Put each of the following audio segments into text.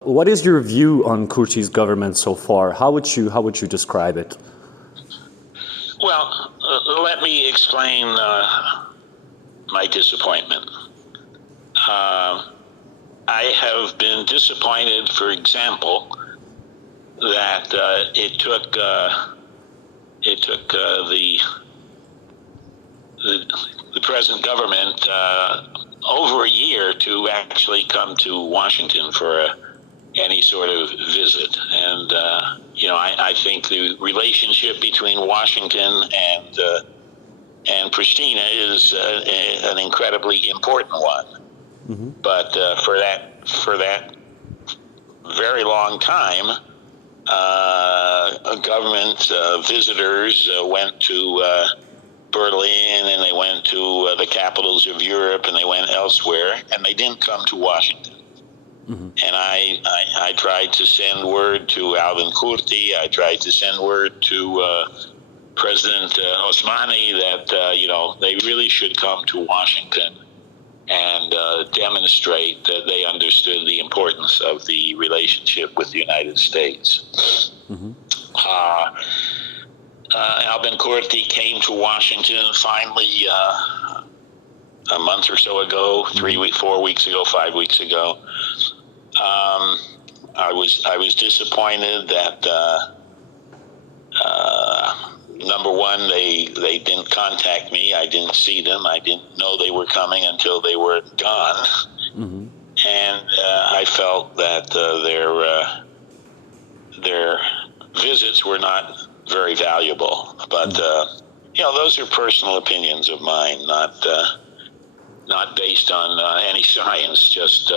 What is your view on Kurti's government so far? How would you describe it? Well, let me explain my disappointment. I have been disappointed, for example, that it took the present government over a year to actually come to Washington for any sort of visit. And, I think the relationship between Washington and Pristina is an incredibly important one. Mm-hmm. But for that very long time, government visitors went to Berlin, and they went to the capitals of Europe, and they went elsewhere, and they didn't come to Washington. Mm-hmm. And I tried to send word to Albin Kurti. I tried to send word to President Osmani that they really should come to Washington and demonstrate that they understood the importance of the relationship with the United States. Mm-hmm. Albin Kurti came to Washington finally a month or so ago, 4 weeks ago, 5 weeks ago. I was disappointed that number one, they didn't contact me. I didn't see them. I didn't know they were coming until they were gone. Mm-hmm. And I felt that their visits were not very valuable. But those are personal opinions of mine, not based on any science. Just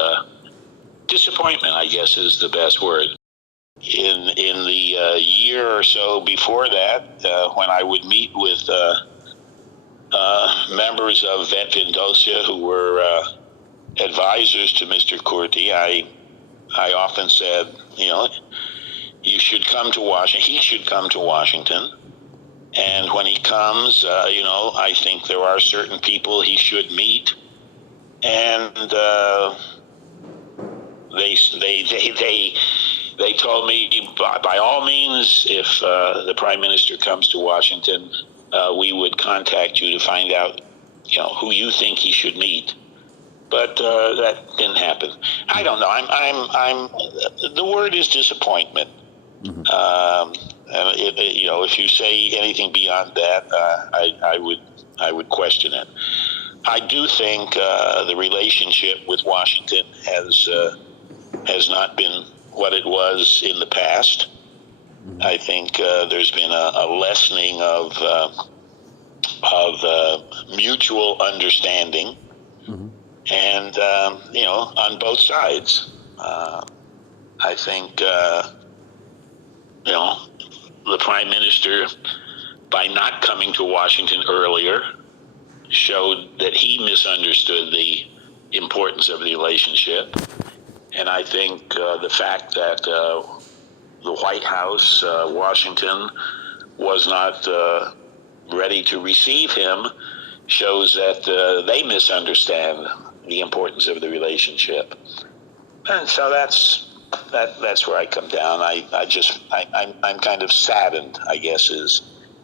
disappointment, I guess, is the best word. In the year or so before that, when I would meet with members of Vetvindosia who were advisors to Mr. Kurti, I often said, you should come to Washington. He should come to Washington. And when he comes, I think there are certain people he should meet. And they told me, by all means, if the Prime Minister comes to Washington, we would contact you to find out, who you think he should meet. But that didn't happen. I don't know. I'm. The word is disappointment. Mm-hmm. If you say anything beyond that, I would question it. I do think the relationship with Washington has not been what it was in the past. Mm-hmm. I think there's been a lessening of mutual understanding, mm-hmm. and on both sides. I think the Prime Minister, by not coming to Washington earlier, showed that he misunderstood the importance of the relationship. And I think the fact that the White House, Washington, was not ready to receive him shows that they misunderstand the importance of the relationship. And so that's where I come down. I'm kind of saddened, I guess, is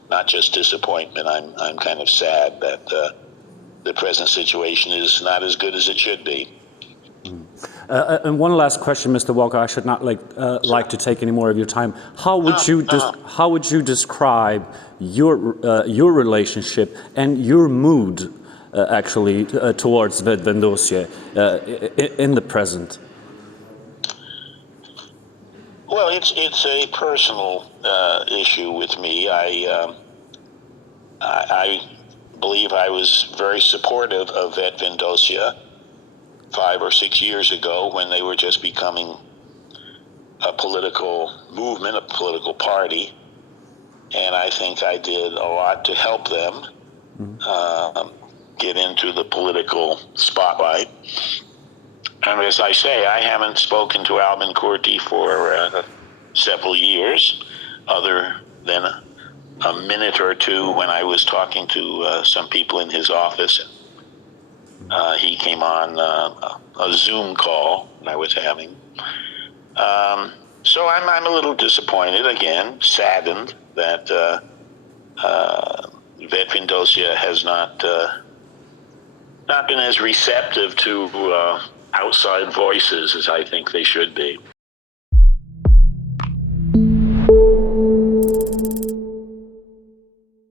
not just disappointment. I'm kind of sad that the present situation is not as good as it should be. And one last question, Mr. Walker. I should not like to take any more of your time. How would you describe your relationship and your mood actually towards Vetvindosia in the present? Well, it's a personal issue with me. I believe I was very supportive of Vetvindosia 5 or 6 years ago when they were just becoming a political movement, a political party. And I think I did a lot to help them get into the political spotlight. And as I say, I haven't spoken to Albin Kurti for several years, other than a minute or two when I was talking to some people in his office. He came on a Zoom call that I was having. So I'm a little disappointed, again, saddened that Vetvindosia has not been as receptive to outside voices as I think they should be.